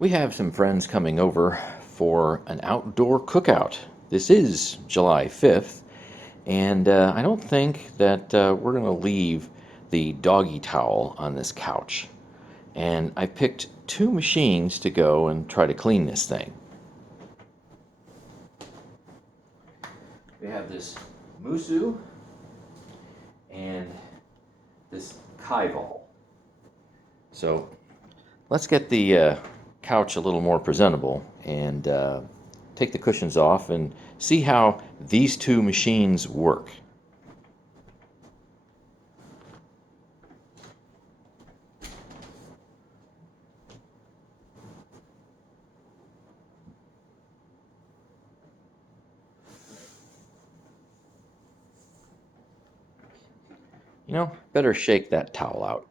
We have some friends coming over for an outdoor cookout. This is July 5th, and I don't think that we're going to leave the doggy towel on this couch. And I picked two machines to go and try to clean this thing. We have this MOOSOO and this Kyvol. So let's get the couch a little more presentable and take the cushions off and see how these two machines work. You know, better shake that towel out.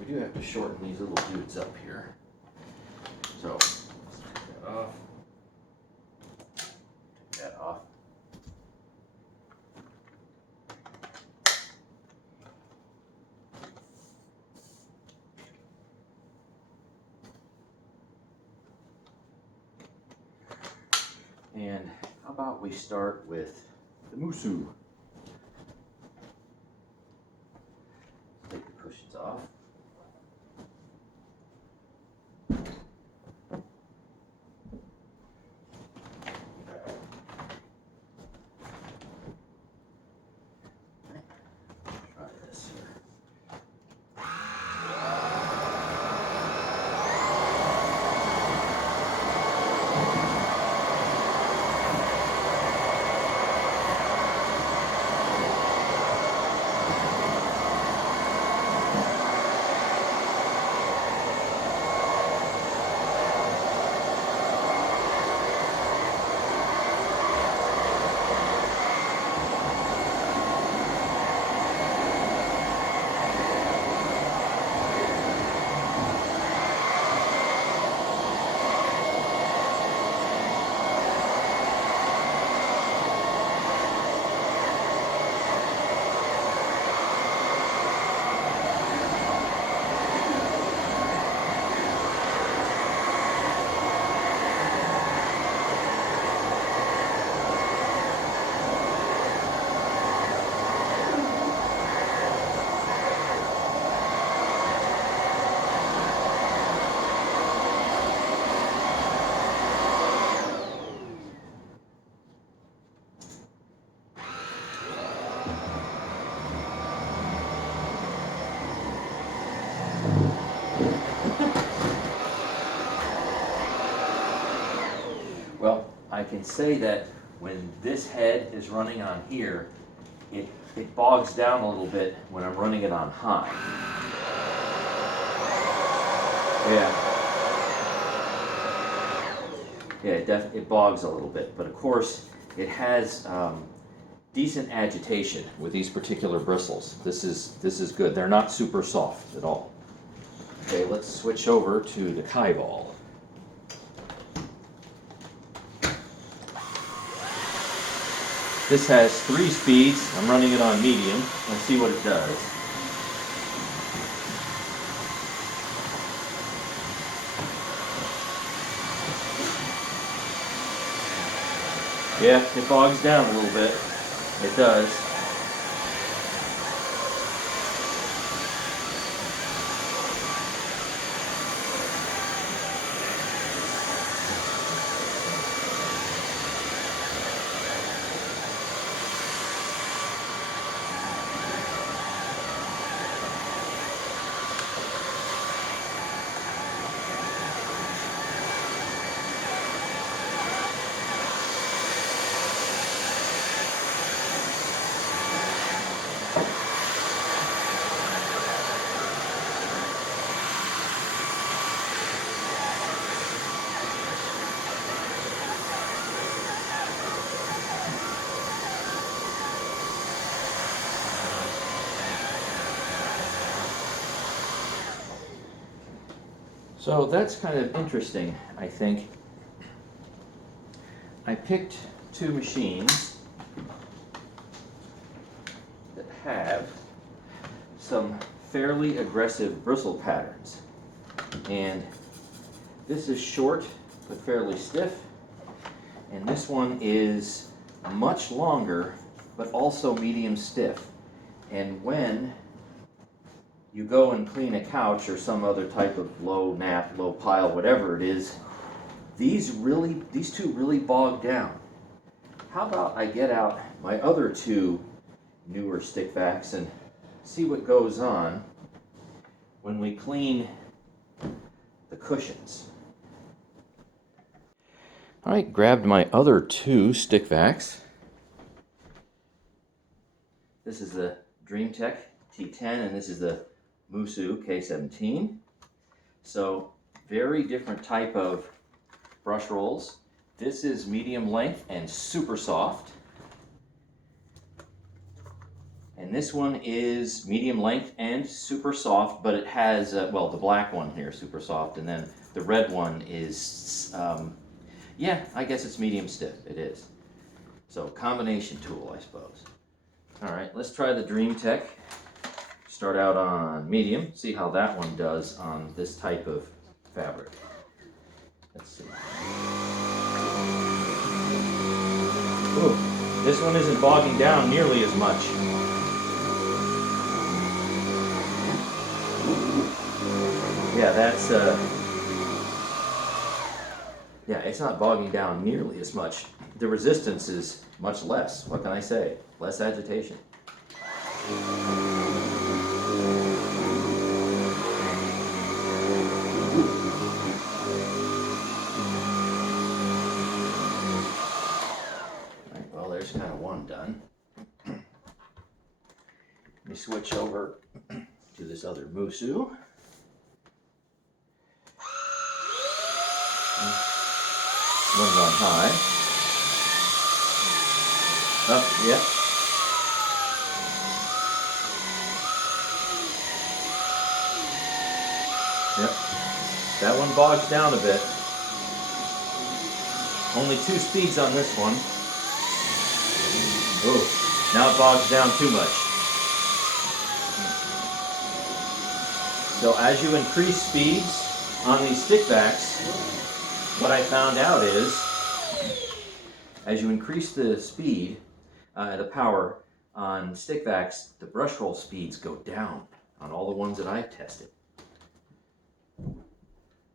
We do have to shorten these little dudes up here. So, let's take that off. Take that off. And how about we start with the MOOSOO? Take the cushions off. Try this here. Well, I can say that when this head is running on here, it bogs down a little bit when I'm running it on high. Yeah, it bogs a little bit, but of course it has decent agitation with these particular bristles. This is good. They're not super soft at all. Okay, let's switch over to the Kyvol. This has 3 speeds. I'm running it on medium. Let's see what it does. Yeah, it bogs down a little bit. It does. So that's kind of interesting, I think. I picked two machines that have some fairly aggressive bristle patterns. And this is short but fairly stiff, and this one is much longer but also medium stiff. And when you go and clean a couch or some other type of low nap, low pile, whatever it is, these two really bog down. How about I get out my other two newer stick vacs and see what goes on when we clean the cushions. All right, grabbed my other two stick vacs. This is the Dreametech T10 and this is the MOOSOO K17. So very different type of brush rolls. This is medium length and super soft. And this one is medium length and super soft, but it has, well, the black one here, super soft, and then the red one is, yeah, I guess it's medium stiff. It is. So combination tool, I suppose. All right, let's try the Dreametech. Start out on medium, see how that one does on this type of fabric. Let's see. Ooh, this one isn't bogging down nearly as much. Yeah, that's, yeah, it's not bogging down nearly as much. The resistance is much less. What can I say? Less agitation. Right, well, there's kind of one done. Let me switch over to this other MOOSOO. One's on high. Oh, yeah. Yep. That one bogs down a bit. Only 2 speeds on this one. Oh, now it bogs down too much. So as you increase speeds on these stick vacs, what I found out is, as you increase the speed, the power on stick vacs, the brush roll speeds go down on all the ones that I've tested.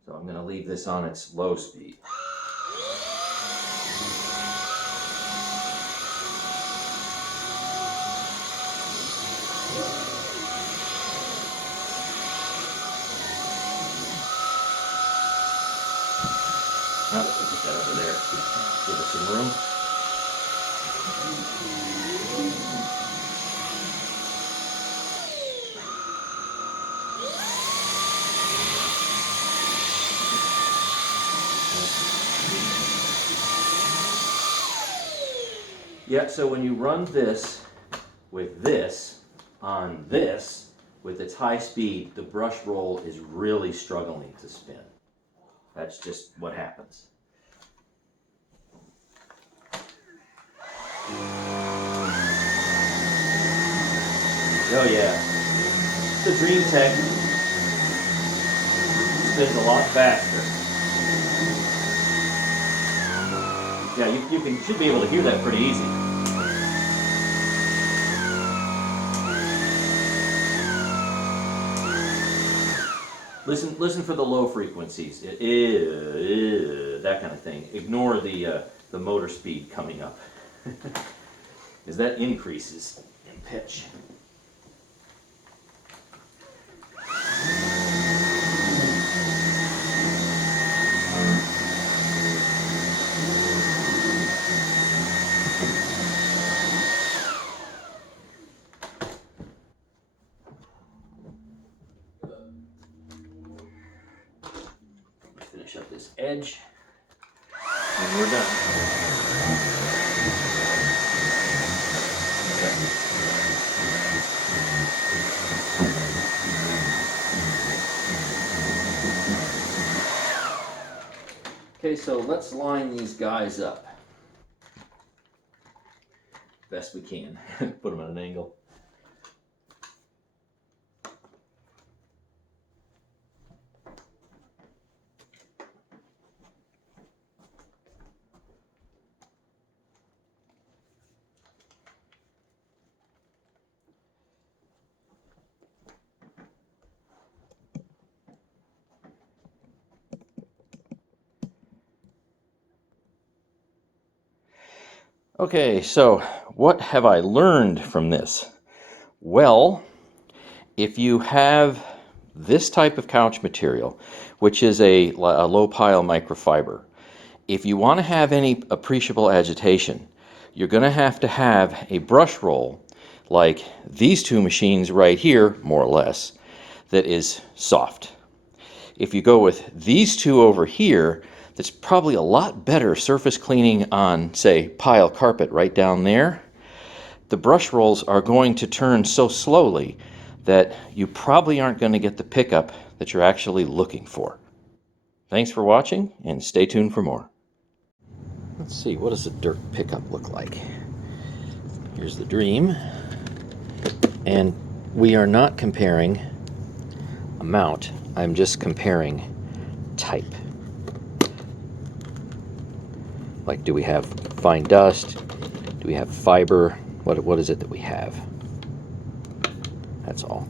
So I'm going to leave this on its low speed. Oh, put that over there. Give it some room. Yeah, so when you run this on this, with its high speed, the brush roll is really struggling to spin. That's just what happens. Oh yeah, the Dreametech spins a lot faster. Yeah, you should be able to hear that pretty easy. Listen for the low frequencies. That kind of thing. Ignore the motor speed coming up, because that increases in pitch. Finish up this edge, and we're done. Okay, so let's line these guys up best we can. Put them at an angle. Okay, so what have I learned from this? Well, if you have this type of couch material, which is a low pile microfiber, if you want to have any appreciable agitation, you're going to have a brush roll like these two machines right here, more or less, that is soft. If you go with these two over here, that's probably a lot better surface cleaning on, say, pile carpet right down there. The brush rolls are going to turn so slowly that you probably aren't going to get the pickup that you're actually looking for. Thanks for watching, and stay tuned for more. Let's see, what does the dirt pickup look like? Here's the Dream, and we are not comparing amount, I'm just comparing type. Like, do we have fine dust? Do we have fiber? What is it that we have? That's all.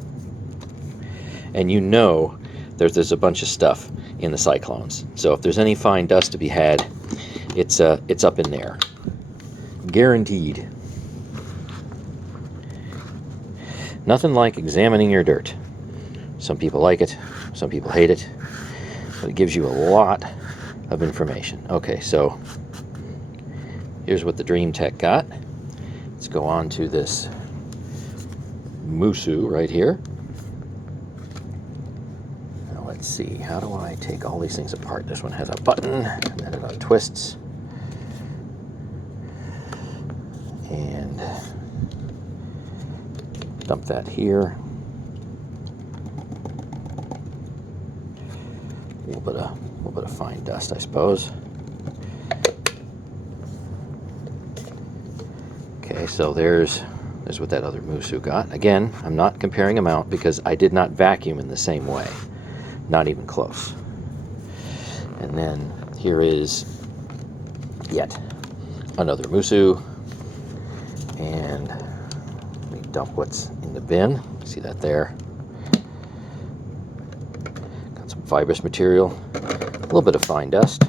And you know there's a bunch of stuff in the cyclones. So if there's any fine dust to be had, it's up in there. Guaranteed. Nothing like examining your dirt. Some people like it, some people hate it, but it gives you a lot of information. Okay, so here's what the Dreametech got. Let's go on to this MOOSOO right here. Now let's see, how do I take all these things apart? This one has a button, and then it untwists. And dump that here. A little bit of fine dust, I suppose. Okay, so there's what that other MOOSOO got. Again, I'm not comparing them out because I did not vacuum in the same way. Not even close. And then here is yet another MOOSOO. And let me dump what's in the bin. See that there? Got some fibrous material, a little bit of fine dust.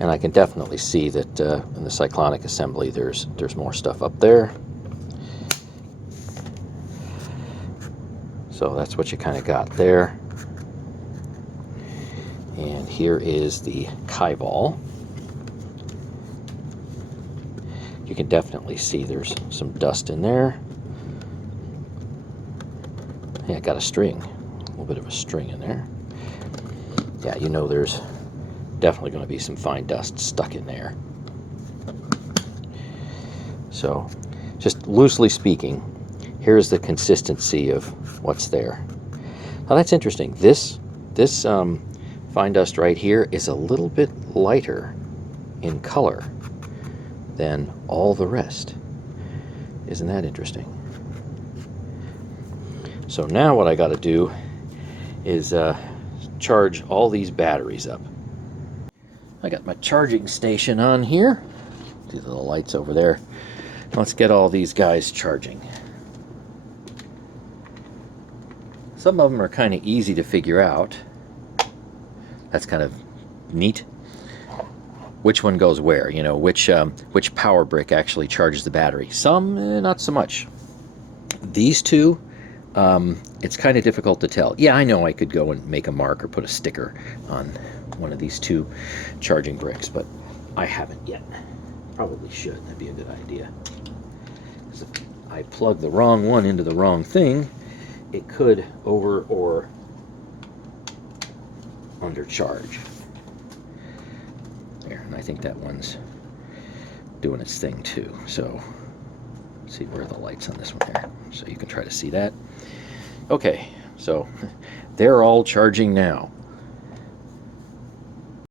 And I can definitely see that in the cyclonic assembly there's more stuff up there. So that's what you kind of got there. And here is the Kyvol. You can definitely see there's some dust in there. Yeah, I got a string, a little bit of a string in there. Yeah, you know there's definitely going to be some fine dust stuck in there. So, just loosely speaking, here's the consistency of what's there. Now that's interesting. This fine dust right here is a little bit lighter in color than all the rest. Isn't that interesting? So now what I got to do is charge all these batteries up. I got my charging station on here. See the little lights over there. Let's get all these guys charging. Some of them are kind of easy to figure out. That's kind of neat. Which one goes where, you know, which power brick actually charges the battery. Some, not so much. These two, it's kind of difficult to tell. Yeah, I know I could go and make a mark or put a sticker on one of these two charging bricks, but I haven't yet. Probably should. That'd be a good idea. Because if I plug the wrong one into the wrong thing, it could over or undercharge. There, and I think that one's doing its thing too. So, let's see where are the lights on this one there, so you can try to see that. Okay, so they're all charging now.